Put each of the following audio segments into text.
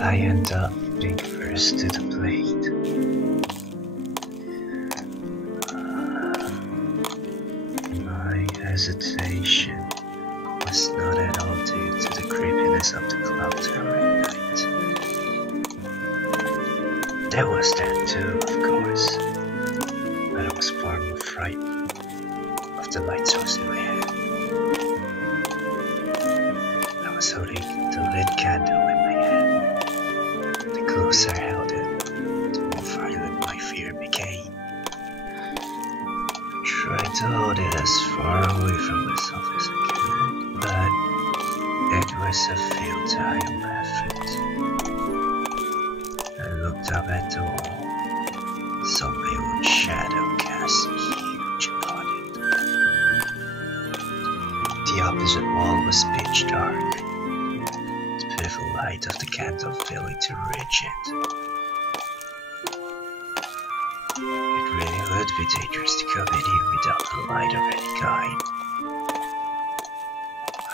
I end up being first to the plate. My hesitation was not at all due to the creepiness of the clock tower at night. There was that too, of course, but I was far more frightened of the light source in my head. I was holding the lit candle in my hand. The closer I held it, the more violent my fear became. I tried to hold it as far away from myself as I could, but it was a futile effort. I looked up at the wall, saw my own shadow cast huge upon it. The opposite wall was pitch dark, the pitiful light of the candle failing to reach it. It really would be dangerous to come in here without the light of any kind.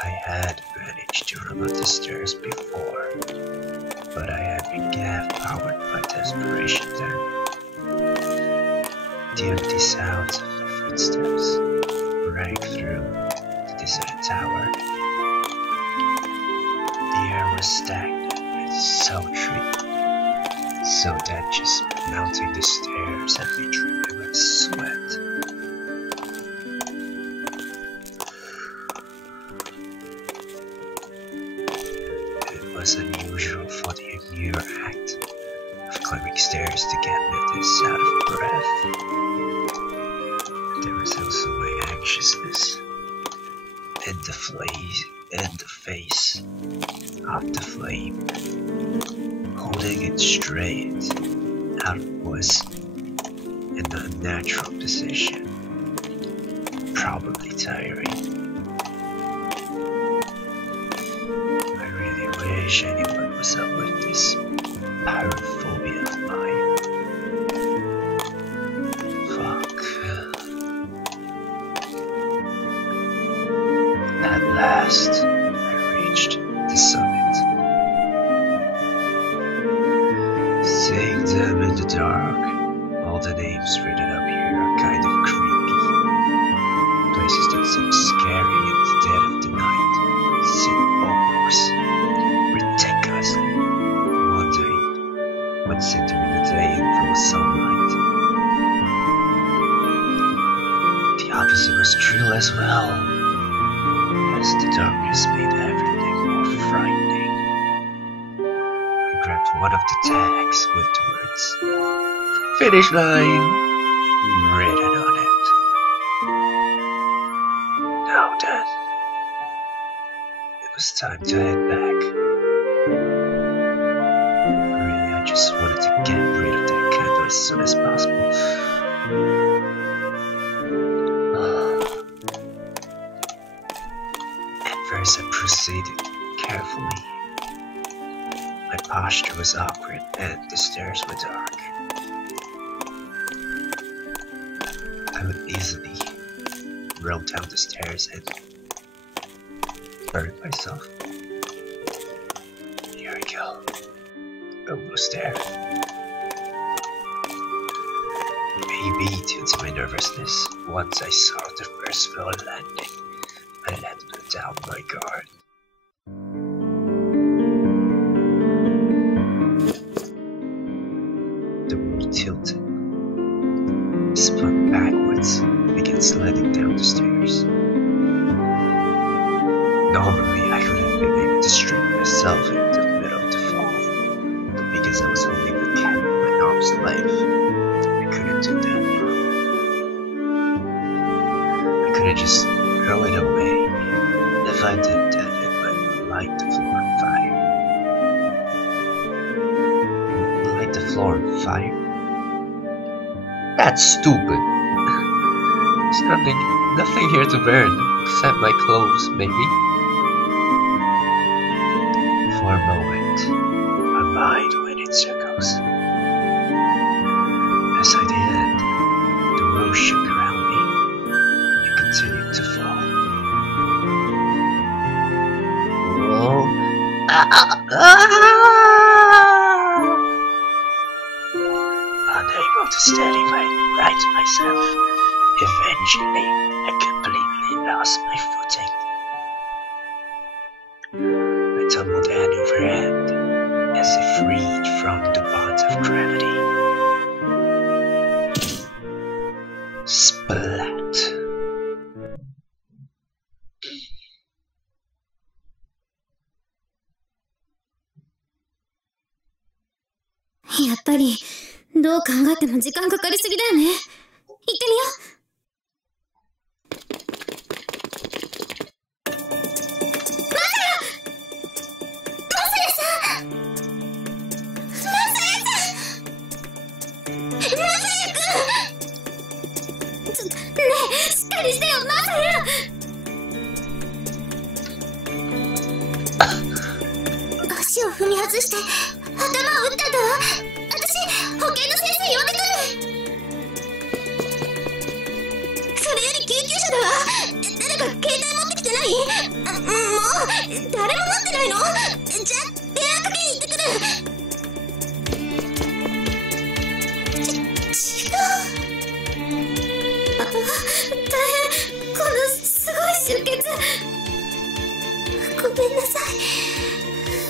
I had managed to run up the stairs before, but I had been half-powered by desperation then. The empty sounds of my footsteps rang through the deserted tower. The air was stagnant and sultry, so that just mounting the stairs had me dripping with sweat. It was unusual for the mere act of climbing stairs to get me this out of breath. There was also my anxiousness in the face of the flame, holding it straight out was in an unnatural position, probably tiring. I really wish anyone was up with this pyrophobia of mine. Fuck. At last, I reached the summit. Seeing them in the dark, all the names written up here are kind of creepy. Places that seem scary in the dead of the night seem almost ridiculously wandering when seen during the day in full sunlight. The opposite was true as well, as the darkness made everything more frightening. I grabbed one of the tags with the words "Finish line" written on it. Now then, it was time to head back. Really, I just wanted to get rid of that candle as soon as possible. At first, I proceeded carefully. My posture was awkward and the stairs were dark. I would easily roll down the stairs and burn myself. Here I go. Almost there. Maybe due to my nervousness, once I saw the first floor landing, I let down my guard. The wall tilted, spun backwards, and began sliding down the stairs. Normally, I could have been able to string myself into the middle of the fall, but because I was holding the candle in my arm's length, I couldn't do that. I could have just hurled it away. If I did that, it would light the floor on fire. Light the floor on fire? That's stupid. There's nothing here to burn, except my clothes, maybe. For a moment, my mind went in circles. As I did, the room shook around me and continued to fall. Well, Unable to steady right myself, eventually I completely lost my footing. I tumbled hand over hand as if freed from the bonds of gravity. Splat. やっぱりどう考えても時間かかりすぎだよね。行ってみよう。足を踏み外して頭を打ったんだわ。私、保健の先生呼んでくる。それより救急車だわ。誰か携帯持ってきてない？もう誰も持ってないの？じゃあ電話かけに行ってくる。違う。大変。今度すごい出血。ごめんなさい。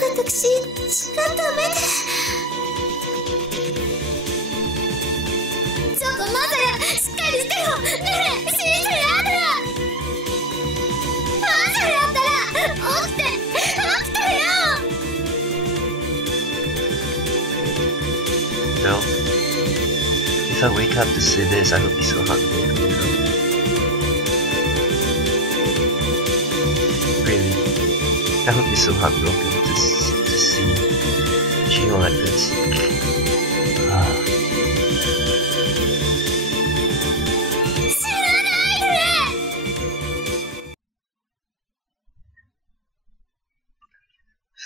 私、血がダメで。ちょっとマサヤ、しっかりしてよ。ねえ、死んじゃやだ。マサヤったら起きてよ。No. If I wake up to see this, I would be so heartbroken. Really, I would be so heartbroken to see Gino like this.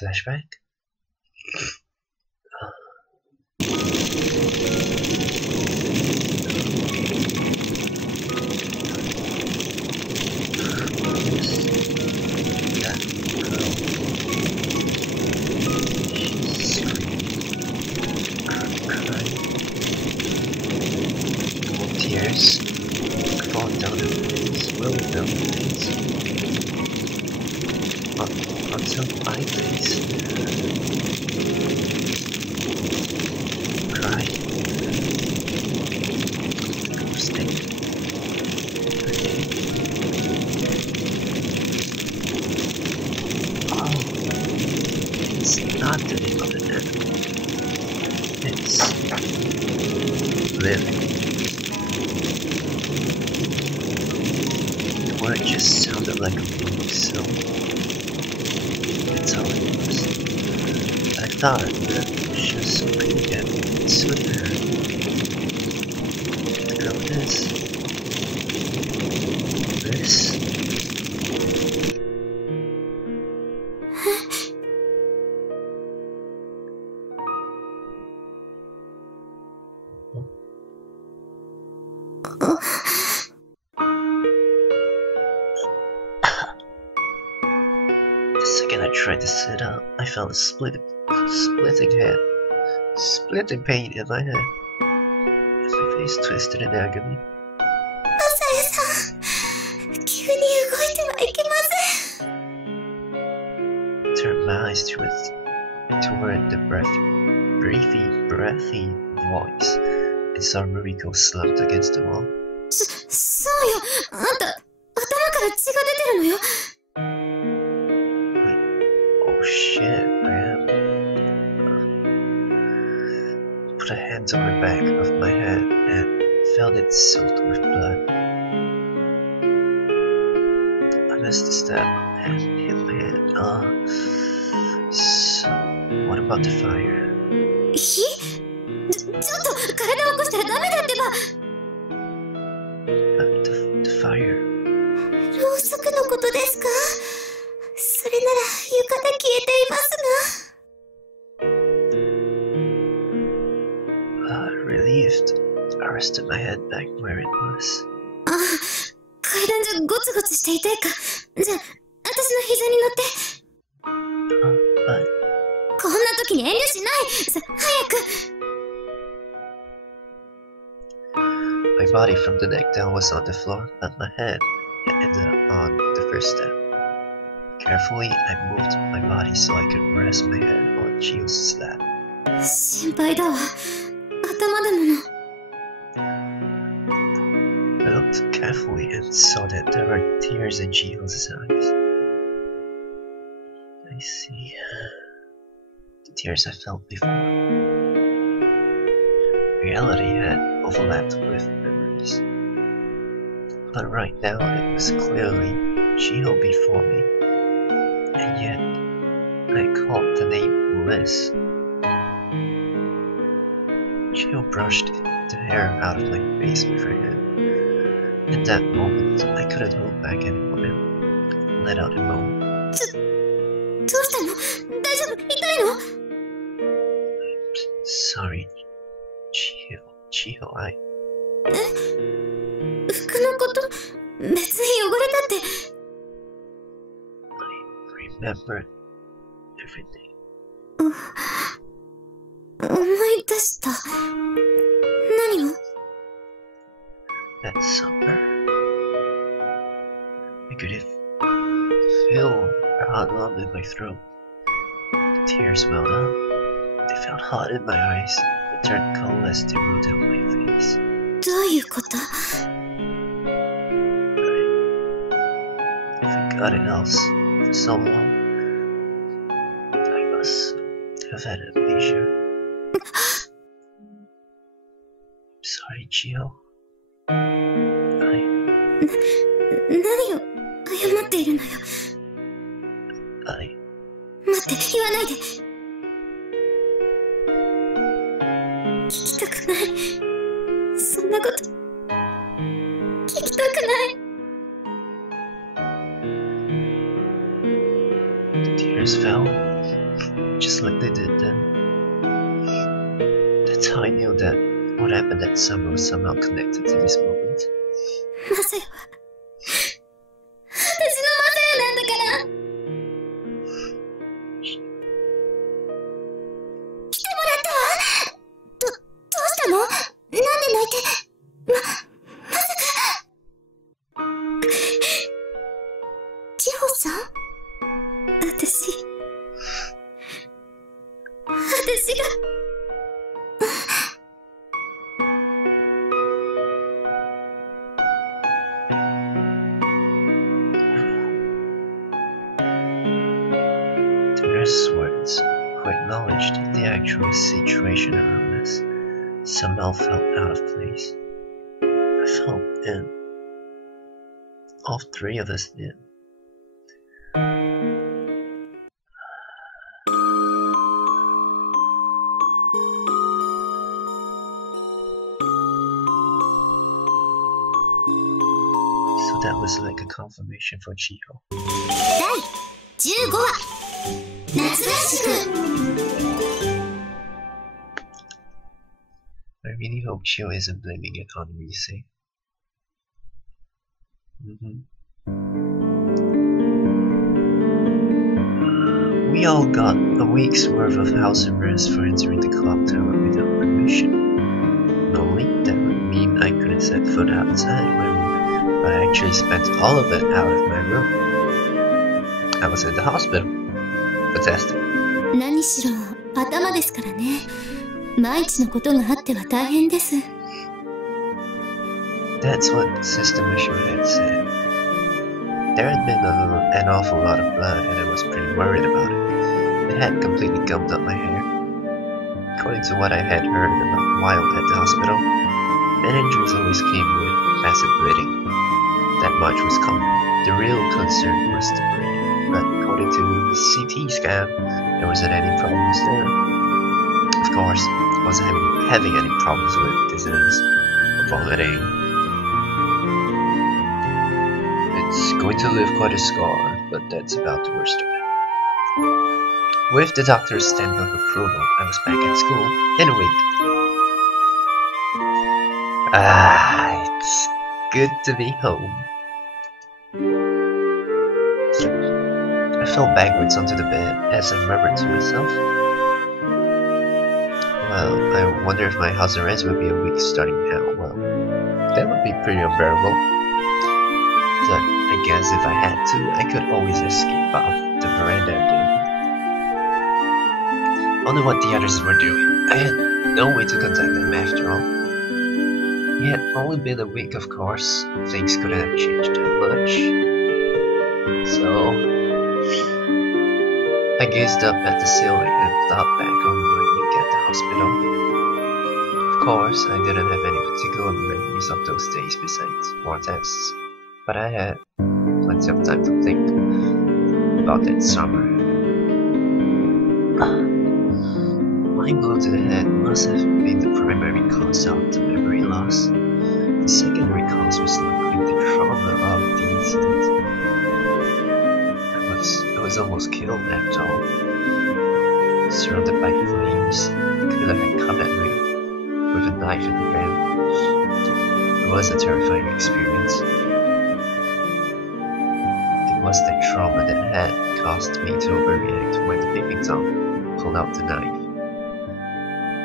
Flashback? Tears falling down her face, rolling down her face, onto my face. Cry. Ghosting. Oh, it's not the name of the dead. It's living. The word just sounded like a movie, so that's all it was. I thought that she was so pretty and suited her. The girl this. The second I tried to sit up, I felt a splitting pain in my head. As my face twisted in agony. Turned my eyes toward the breathy voice and saw Mariko slumped against the wall. そうよ。あんた、頭から血が出てるのよ。Oh shit, I am. Put a hand on the back of my head and felt it soaked with blood. I missed a step and hit my head. So, what about the fire? ちょっと体を起こしたらダメだってば。The fire. ろうそくのことですか？それなら床で消えていますが。Relieved, I rested my head back where it was. あ、階段じゃゴツゴツして痛いか。じゃあ、私の膝に乗って。But に遠慮しない。早く。My body from the neck down was on the floor, but my head ended up on the first step. Carefully, I moved my body so I could rest my head on Chio's lap. 心配だわ。頭でもの。I looked carefully and saw that there were tears in Chio's eyes. I see. The tears I felt before. Reality had overlapped with memories. But right now it was clearly Chiho before me. And yet, I called the name Liz. Chiho brushed the hair out of my face with her hand. In that moment, I couldn't hold back anymore and let out a moan. どうしたの？大丈夫？痛いの？ Sorry, Chiho, I... 服のこと、別に汚れたって。I remember everything. 思い出した。何を？ That summer, I could feel a hot lump in my throat. The tears welled up. They felt hot in my eyes and turned cold as they rolled down my face. どういうこと？ I forgot it else for so long. I must have had amnesia. Sorry, Chiho. 何を謝っているのよ。待って、言わないで。聞きたくない。そんなこと聞きたくない。The tears fell, just like they did then. That's how I knew that what happened that summer was somehow connected to this moment. マサヨは私のマサヨなんだから。来てもらったわ。どうしたの？なんで泣いて。まさか。千穂さん？私が。Words who acknowledged the actual situation around us somehow felt out of place. I felt in. All three of us did. So that was like a confirmation for Chiho. 第15話夏合宿 I really hope Chiho isn't blaming it on Rise. We all got a week's worth of house arrest for entering the clock tower without permission. Normally, that would mean I couldn't set foot outside my room, but I actually spent all of it out of my room. I was in the hospital. Fantastic. 何しろ頭ですからね。万一のことがあっては大変です。That's what Sister Michelle had said. There had been an awful lot of blood, and I was pretty worried about it. It had completely gummed up my hair. According to what I had heard about Wild at the hospital, head injuries always came with massive bleeding. That much was common. The real concern was the bleeding, but according to the CT scan, there wasn't any problems there. Of course, I wasn't having any problems with dizziness or vomiting. It's going to leave quite a scar, but that's about the worst of it. With the doctor's stamp of approval, I was back at school in a week. It's good to be home. I fell backwards onto the bed as I murmured to myself, Well, I wonder if my house arrest would be a week starting now. Well, that would be pretty unbearable. But I guess if I had to, I could always escape off the veranda again. I wonder what the others were doing. I had no way to contact them after all. It had only been a week, of course. Things couldn't have changed that much. So I gazed up at the ceiling and thought back on my week at the hospital. Of course, I didn't have any particular memories of those days besides more tests, but I had plenty of time to think about that summer. My blow to the head must have been the primary cause of the memory loss. The secondary cause was likely the trauma of the incident. I was almost killed after all. Surrounded by flames, the killer had come at me with a knife in the hand. It was a terrifying experience. It was that trauma that had caused me to overreact when the peeping Tom pulled out the knife.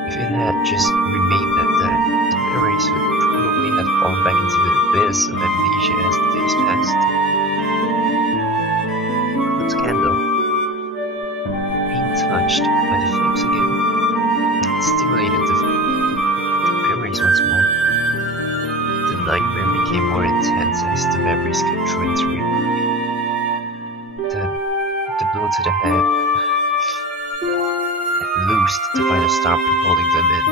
If it had just remained at that, the memories would probably have fallen back into the abyss of amnesia as the days passed. But scandal. Being touched by the flames again stimulated the memories once more. The nightmare became more intense as the memories came true into reality. Then, the blow to the head loosed the final stop in holding them in.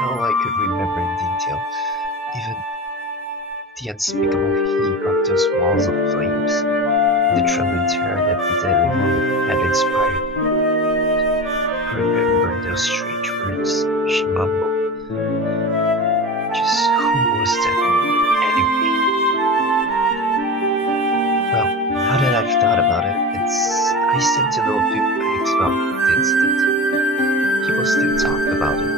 Now I could remember in detail, even the unspeakable heat of those walls of flames, the trembling terror that the deadly moment had inspired. I remember those strange words she mumbled. Just who was that woman anyway? Well, now that I've thought about it, I seem to know a few facts about the incident. People still talk about it.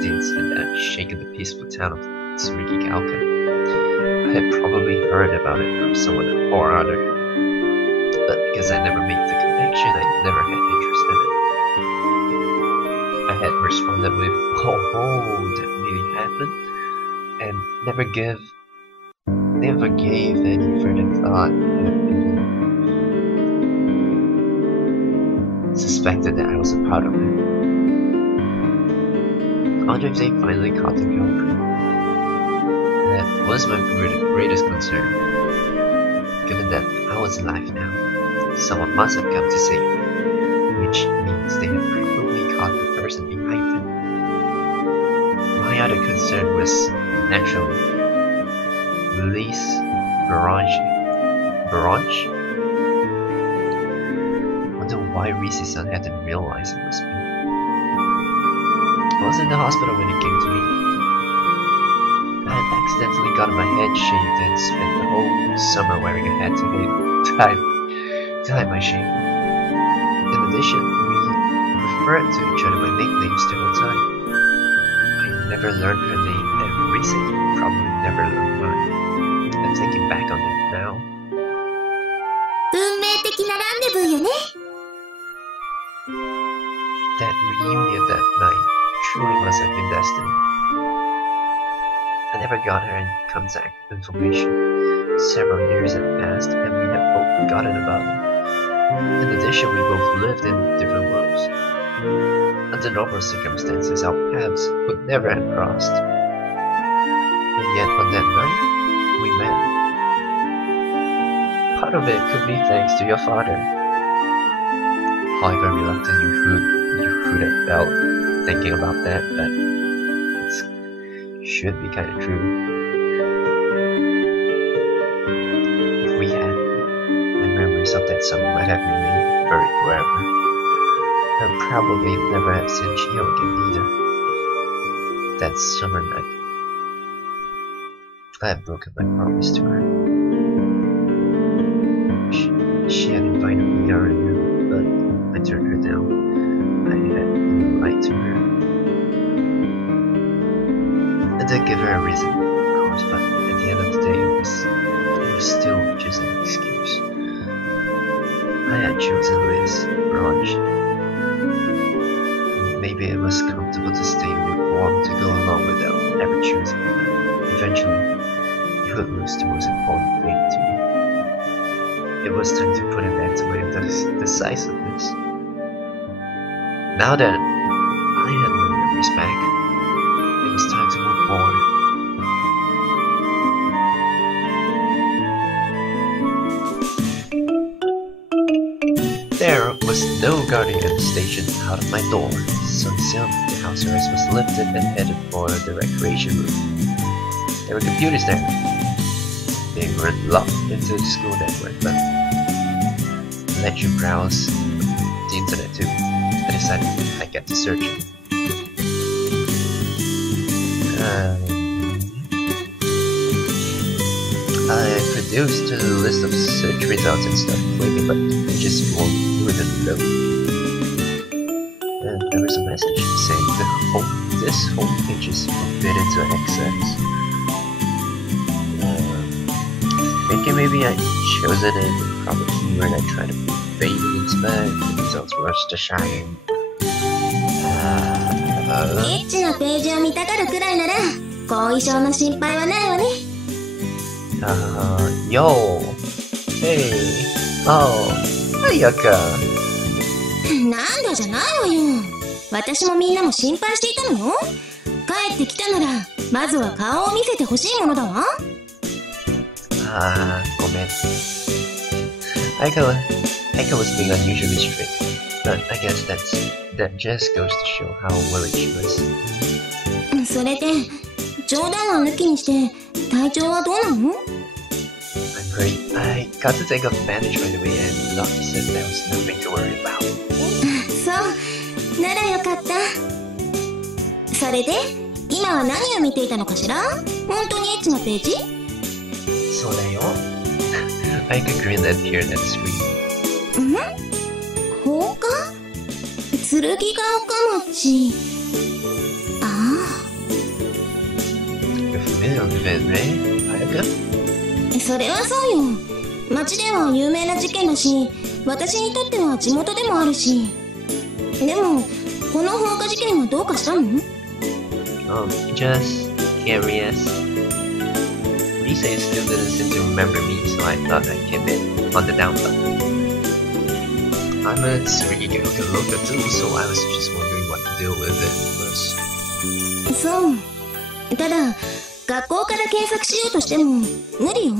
The incident that had shaken the peaceful town of Tsurikigaoka. I had probably heard about it from someone or other, but because I never made the connection, I never had interest in it. I had responded with, "Oh, that really happened," and never gave any further thought. Suspected that I was a part of it. I wonder if they finally caught the culprit. That was my greatest concern. Given that I was alive now, someone must have come to save me, which means they had probably caught the person behind it. My other concern was, naturally, Lise Barange? Why Reese's son hadn't realized it was me. I was in the hospital when it came to me. I had accidentally gotten my head shaved and spent the whole summer wearing a hat to hide my shame. In addition, we referred to each other by nicknames the whole time. I never learned her name, and Reese probably never learned mine. I'm thinking back on it now. 運命的なランデブーよね。 That reunion that night truly must have been destiny. I never got her in contact information. Several years had passed and we had both forgotten about it. In addition, we both lived in different worlds. Under normal circumstances, our paths would never have crossed. And yet on that night, we met. Part of it could be thanks to your father. However reluctant you could have felt thinking about that, but it should be kind of true. If we had, my memories of that summer might have remained buried forever. I'd probably never have seen Chio again either. That summer night, I had broken my promise to her. She had invited me earlier, but I turned her down. I had lied to her. I did give her a reason, of course, but at the end of the day, it was still just an excuse. I had chosen Liz Bronch. maybe it was comfortable to stay warm to go along with the ever choosing. Eventually, you would lose the most important thing to me. It was time to put an end to my decisiveness. Now that I had my memories back, it was time to move forward. There was no guardian stationed out of my door, so soon the house arrest was lifted and headed for the recreation room. There were computers there. They were locked into the school network, but I let you browse the internet too. I decided I'd get to searching. I produced a list of search results and started clicking, but it just wouldn't load. And there was a message saying this homepage is forbidden to access. Thinking maybe I chosen it in proper keyword, I tried to put baby instead, the results were Worcestershire. エッチなページを見たがるくらいなら後遺症の心配はないわね。Yo! Hey! Oh! Ayaka! なんだじゃないわよ。私もみんなも心配していたのよ。帰ってきたならまずは顔を見せてほしいものだわ。ごめん。Aika was being unusually strict, but I guess that just goes to show how worried she was. それで冗談は抜きにして体調はどうなの？ I'm great. I got to take off the bandage right away, and the doctor said there was nothing to worry about. そうならよかった。それで今は何を見ていたのかしら？本当にエッチなページ？そうだよ。I could grin and peered at the screen. 放火？剣が岡町。You're familiar with it, right, Ayaka? それはそうよ。町では有名な事件だし、私にとっては地元でもあるし。でもこの放火事件はどうかしたの？ Just curious. Lisa still didn't seem to remember me, so I thought I'd keep it on the down low. I'm a Tsuriki local too, so I was just wondering what the deal with it was. そう。ただ学校から検索しようとしても無理よ。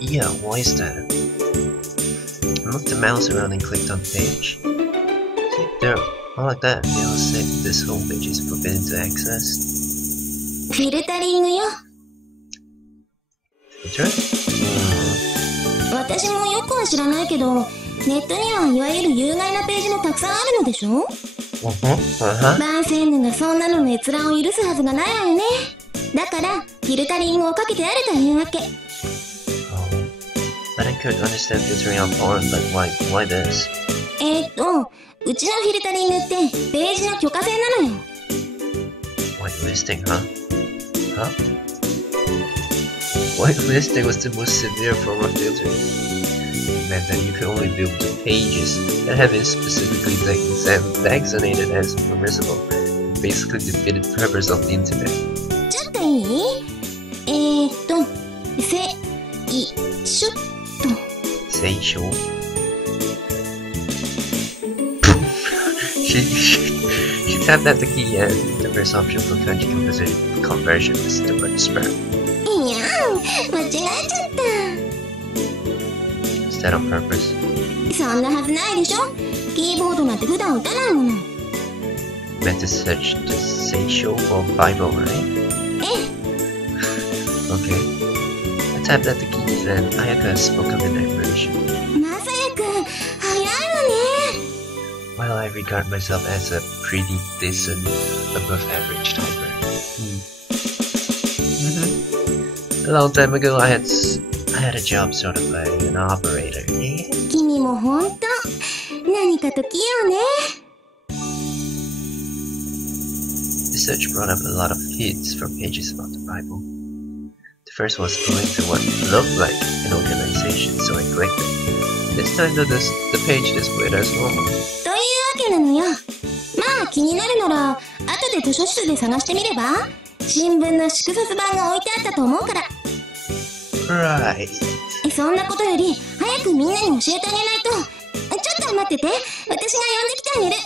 Yeah, why is that? I moved the mouse around and clicked on the page. See, there, all like that, they all said this homepage is forbidden to access. フィルタリングよ。Filter? 私もよくは知らないけど、ネットにはいわゆる有害なページもたくさんあるのでしょ？バンセンヌがそんなのの閲覧を許すはずがないわよね。だからフィルタリングをかけてあるというわけ。But I could understand filtering out porn, but why this? うちのフィルタリングってページの許可制なのよ。Whitelisting, huh? Whitelisting was the most severe form of filtering. It meant that you could only view the pages that have been specifically designated as permissible. Basically defeated the purpose of the internet. ちょっといい？しょっと。She tapped at the key and the first option for kanji conversion was the word spread. いや間違えちゃった。Is that on purpose? そんなはずないでしょ。キーボードなんて普段打たないもの。Meant to search the Seisho for Bible, right? Okay. I tapped at the keys and Ayaka spoke up in admiration. まさやくん、早いわね。While I regard myself as a pretty decent, above average typer. A long time ago, I had a job sort of like an operator. 君もほんと何かと器用ね。The search brought up a lot of hits from pages about the Bible. The first was a link to what looked like an organization, so I clicked it. This time the page displayed as normal. というわけなのよ。まが気になるなら、後で図書室で探してみれば？新聞の祝冊版が置いてあったと思うから。Right. そんなことより、早くみんなに教えてあげないと。ちょっと待ってて、私が呼んできてあげる。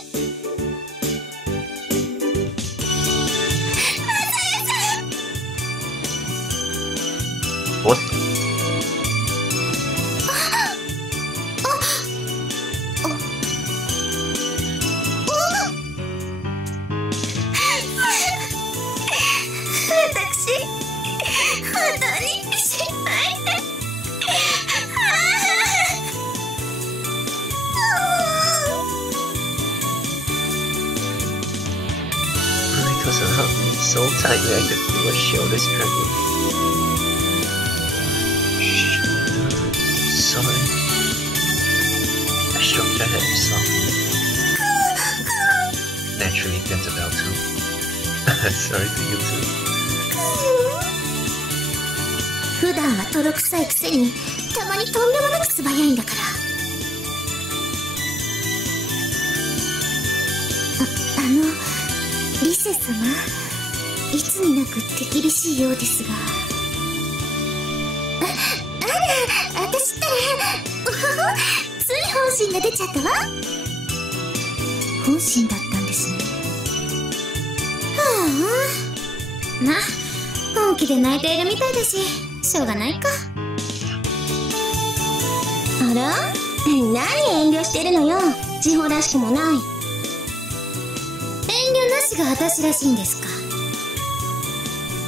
What? 'Cause her heart beat so tightly I could feel her shoulders trembling. Sorry. I stroked her hair softly. Naturally, Pentabel too. Sorry to you too. 普段は泥臭いくせに、たまにとんでもなく素早いんだから。リセ様、いつになく手厳しいようですが。あら、私ったらつい本心が出ちゃったわ。本心だったんですね。まあ本気で泣いているみたいだし、しょうがないか。あら、何遠慮してるのよ。地方らしくもない。遠慮なしが私らしいんですか。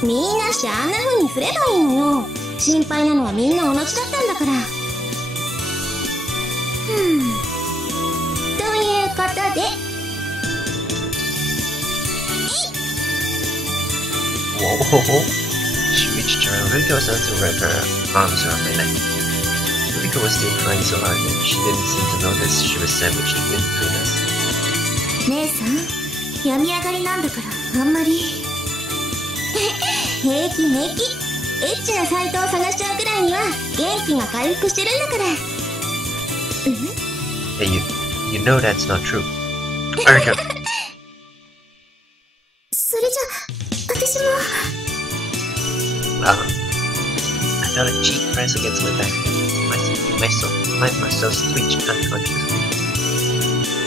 みんなしてあんな風にすればいいのよ。心配なのはみんな同じだったんだから。ということで、Whoa. She reached around Riko's arm to wrap her arms around my neck. Riko was still crying so hard that she didn't seem to notice she was sandwiched in between us. 姉さん、病み上がりなんだからあんまり。平気平気。エッチなサイトを探しちゃうくらいには元気が回復してるんだから。Hey, you know that's not true. Riko. それじゃ、私も。I felt a cheek press against my back. My muscles twitched unconsciously.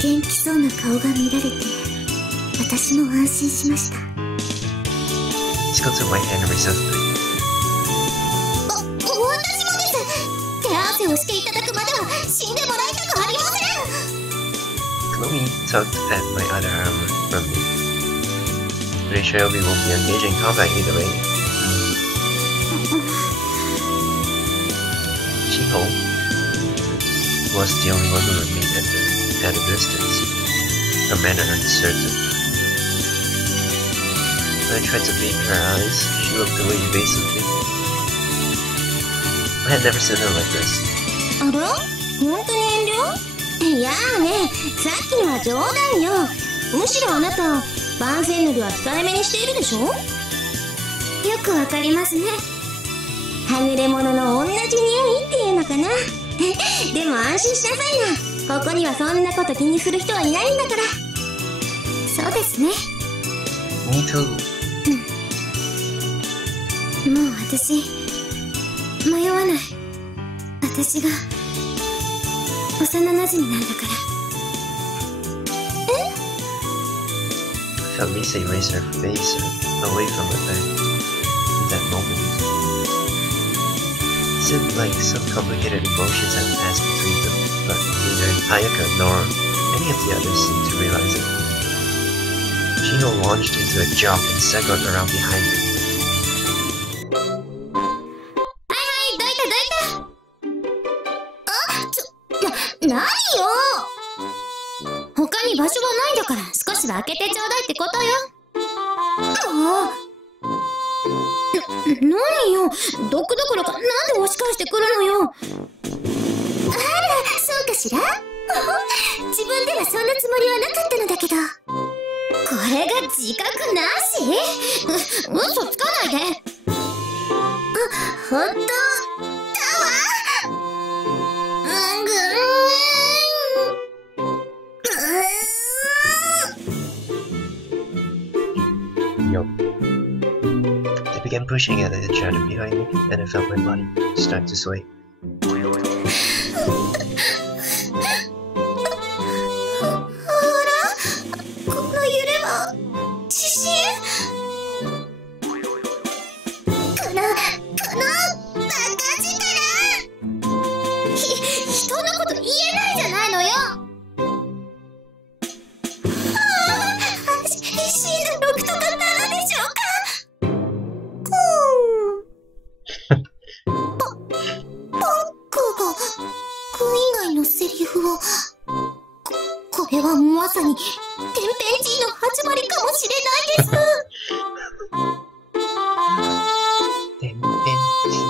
元気そうな顔が見られて、私も安心しました。Chico took my hand resolutely. 私もです。手合わせをしていただくまでは死んでもらいたくありません。Chloe tugged at my other arm from me. Pretty sure we won't be engaging in combat either way. Chico was the only one who remained at a distance, her manner uncertain. When I tried to meet her eyes, she looked away evasively. I had never seen her like this. あら？本当に遠慮？いやーね、さっきのは冗談よ。むしろあなた、番宣塗りは控えめにしているでしょ？よくわかりますね。はぐれ者の同じ匂いっていうのかな。でも安心しなさいな。ここにはそんなこと気にする人はいないんだから。そうですね。Me too. もう私、迷わない。私が幼馴染なんだから。I felt Lisa erase her face away from her back in that moment. It seemed like some complicated emotions had passed between them, but neither Ayaka nor any of the others seemed to realize it. Chino launched into a jump and circled around behind me. 何よ。他に場所がないんだから少しは開けてちょうだいってことよ。何よ、毒どころかなんで押し返してくるのよ。あら、そうかしら。自分ではそんなつもりはなかったのだけど。これが自覚なし？嘘つかないで。ほんとだわ。began pushing at the shadow behind me, and I felt my body start to sway. これはまさに天変地異の始まりかもしれないです。天変地異。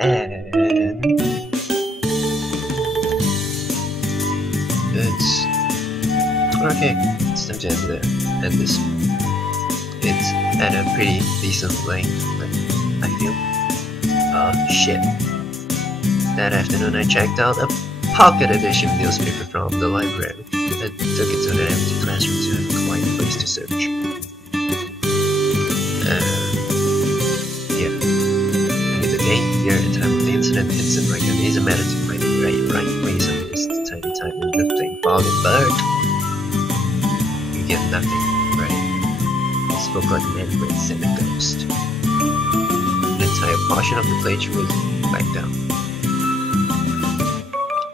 And it's okay. It's time to end this. It's at a pretty decent length, but I feel shit. That afternoon I checked out a pocket edition newspaper from the library and took it to an empty classroom to have a quiet place to search. Yeah. I mean, the day, year, and time of the incident instant record is a matter to find the right ways on this tiny time in the thing volume, but you get nothing, right? I spoke like a man with and a ghost. An entire portion of the page was back down.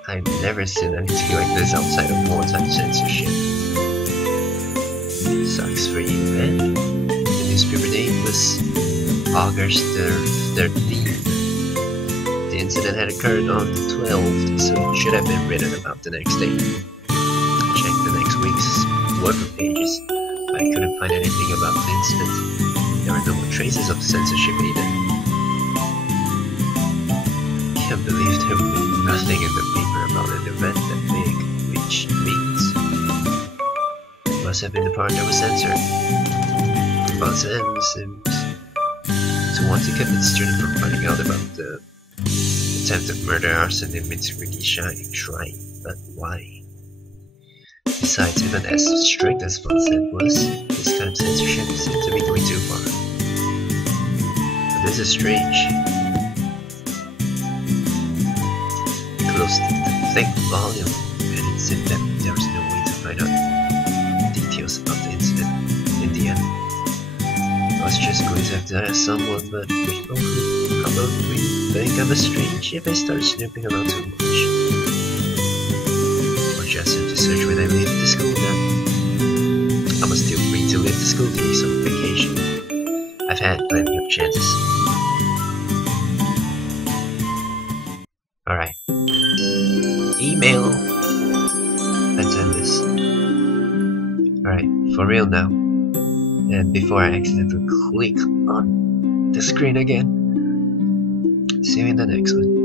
I've never seen anything like this outside of wartime censorship. Sucks for you, man. The newspaper name was August 13th. The incident had occurred on the 12th, so it should have been written about the next day. Checked the next week's worker pages, but I couldn't find anything about the incident. There were no more traces of censorship either. Can't believe there would be nothing in the paper about an event that big, which means it must have been the part that was censored. About Sims. So once he kept its journey from finding out about the attempted murder, arson, and Mitsubishi shrine, but why? Besides, even as strict as Fonsen was, this kind of censorship seemed to be going too far. But this is strange. Closed the thick volume, and it seemed that there was no way to find out details about the incident in the end. I was just going to have to ask someone, but people who probably think I'm a strange if I start snooping around too much. Or just have to search when I leave the school now. I must feel free to leave the school to be some vacation. I've had plenty of chances. Alright. Email. Let's end this. Alright, for real now. And before I accidentally click on the screen again. See you in the next one.